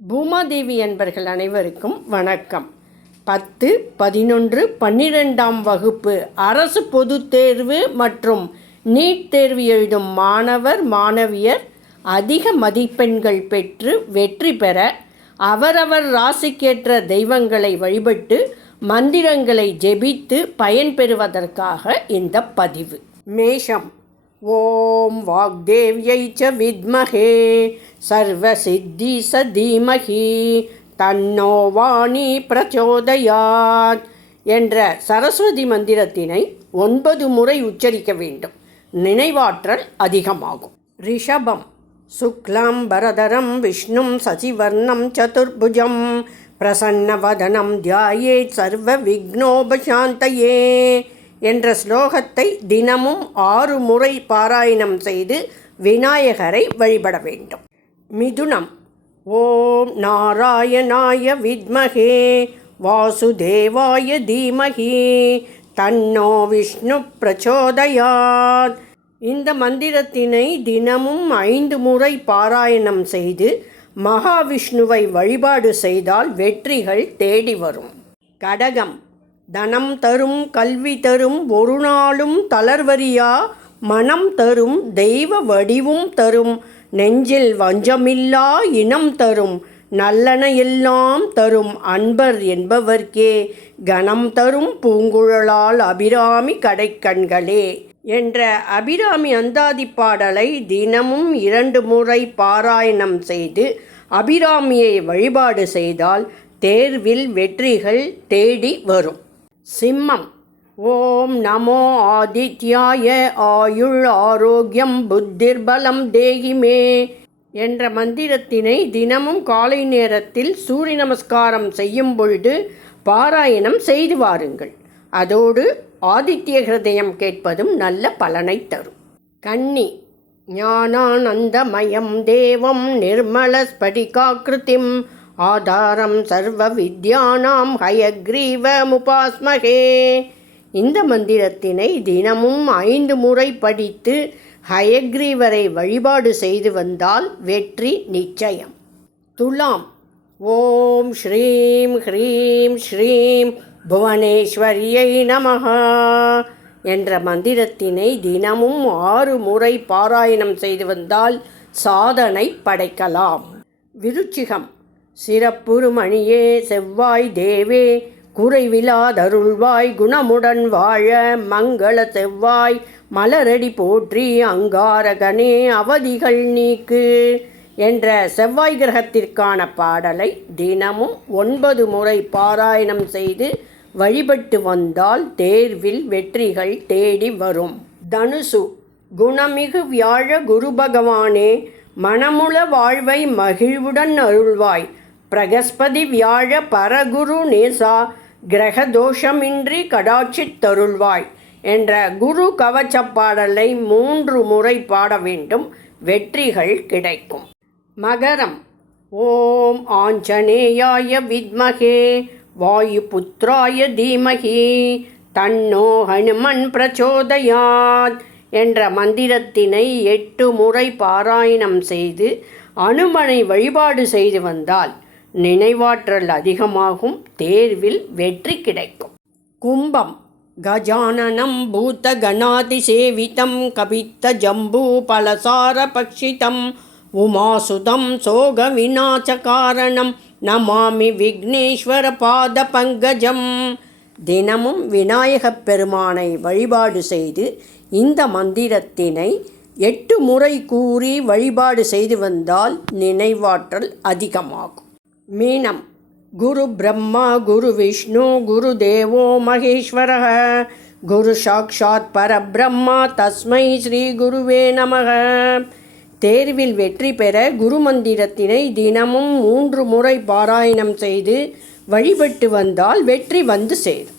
பூமாதேவி என்பர்கள் அனைவருக்கும் வணக்கம். பத்து பதினொன்று பன்னிரெண்டாம் வகுப்பு அரசு பொதுத் தேர்வு மற்றும் நீட் தேர்வு எழுதும் மாணவர் மாணவியர் அதிக மதிப்பெண்கள் பெற்று வெற்றி பெற அவரவர் ராசிக்கேற்ற தெய்வங்களை வழிபட்டு மந்திரங்களை ஜெபித்து பயன்பெறுவதற்காக இந்த பதிவு. மேஷம் ஓம் வாக்தேவியை ச வித்மஹே சர்வசித்தி ச தீமகி. தன்னோ வாணி பிரச்சோதயாத் என்ற சரஸ்வதி மந்திரத்தினை ஒன்பது முறை உச்சரிக்க வேண்டும். நினைவாற்றல் அதிகமாகும். ரிஷபம் சுக்லாம் பரதரம் விஷ்ணும் சசிவர்ணம் சதுர்புஜம் பிரசன்னவதனம் தியாயே சர்வ விக்னோபசாந்தயே. என்ற ஸ்லோகத்தை தினமும் ஆறு முறை பாராயணம் செய்து விநாயகரை வழிபட வேண்டும். மிதுனம். ஓம் நாராயணாய வித்மகே. வாசுதேவாய தீமகி. தன்னோ விஷ்ணு பிரச்சோதயாத். இந்த மந்திரத்தினை தினமும் ஐந்து முறை பாராயணம் செய்து மகாவிஷ்ணுவை வழிபாடு செய்தால் வெற்றிகள் தேடி வரும். கடகம். தனம் தரும் கல்வி தரும் ஒரு நாளும் தளர்வரியா மனம் தரும் தெய்வ வடிவும் தரும். நெஞ்சில் வஞ்சமில்லா இனம் தரும் நல்லன எல்லாம் தரும் அன்பர் என்பவர்க்கே. கணம் தரும் பூங்குழலால் அபிராமி கடைக்கண்களே என்ற அபிராமி அந்தாதி பாடலை தினமும் இரண்டு முறை பாராயணம் செய்து அபிராமியை வழிபாடு செய்தால் தேர்வில் வெற்றிகள் தேடி வரும். சிம்மம். ஓம் நமோ ஆதித்யாய ஆயுள் ஆரோக்கியம் புத்திர்பலம் தேகிமே என்ற மந்திரத்தினை தினமும் காலை நேரத்தில் சூரிய நமஸ்காரம் செய்யும் பொழுது பாராயணம் செய்து வாருங்கள். அதோடு ஆதித்ய ஹிருதயம் கேட்பதும் நல்ல பலனை தரும். கன்னி ஞானானந்தமயம் தேவம் நிர்மல ஸ்படிகாக்கிருதிம் ஆதாரம் சர்வ வித்யானாம் ஹயக்ரீவமுபாஸ்மகே. இந்த மந்திரத்தினை தினமும் ஐந்து முறை படித்து ஹயக்ரீவரை வழிபாடு செய்து வந்தால் வெற்றி நிச்சயம். துலாம். ஓம் ஸ்ரீம் ஹ்ரீம் ஸ்ரீம் புவனேஸ்வரியை நமகா என்ற மந்திரத்தினை தினமும் ஆறு முறை பாராயணம் செய்து வந்தால் சாதனை படைக்கலாம். விருச்சிகம். சிறப்புருமணியே செவ்வாய் தேவே குறைவிலாதருள்வாய் குணமுடன் வாழ மங்கள செவ்வாய் மலரடி போற்றி அங்காரகனே அவதிகள் நீக்கு என்ற செவ்வாய் கிரகத்திற்கான பாடலை தினமும் ஒன்பது முறை பாராயணம் செய்து வழிபட்டு வந்தால் தேர்வில் வெற்றிகள் தேடி வரும். தனுசு குணமிகு வியாழ குரு பகவானே மனமுள வாழ்வை மகிழ்வுடன் அருள்வாய். பிரகஸ்பதி வியாழ பரகுரு நேசா கிரகதோஷமின்றி கடாட்சித் தருள்வாய் என்ற குரு கவச்ச பாடலை மூன்று முறை பாட வேண்டும். வெற்றிகள் கிடைக்கும். மகரம். ஓம் ஆஞ்சநேயாய வித்மகே. வாயுபுத்ராய தீமகி. தன்னோ ஹனுமன் பிரச்சோதயாத் என்ற மந்திரத்தினை எட்டு முறை பாராயணம் செய்து அனுமனை வழிபாடு செய்து வந்தால் நினைவாற்றல் அதிகமாகும் தேர்வில் வெற்றி கிடைக்கும். கும்பம் கஜானனம் பூத்த கணாதி சேவிதம் கவித்த ஜம்பூ பலசார பக்ஷிதம் உமாசுதம் சோக விநாச காரணம் நமாமி விக்னேஸ்வர பாத பங்கஜம். தினமும் விநாயகப் பெருமானை வழிபாடு செய்து இந்த மந்திரத்தினை எட்டு முறை கூறி வழிபாடு செய்து வந்தால் நினைவாற்றல் அதிகமாகும். மீனம். குரு பிரம்மா குரு விஷ்ணு குரு தேவோ மகேஸ்வர குரு சாக்ஷாத் பரபிரம்மா தஸ்மை ஸ்ரீ குருவே நமக தேர்வில் வெற்றி பெற குரு மந்திரத்தினை தினமும் மூன்று முறை பாராயணம் செய்து வழிபட்டு வந்தால் வெற்றி வந்து சேரும்.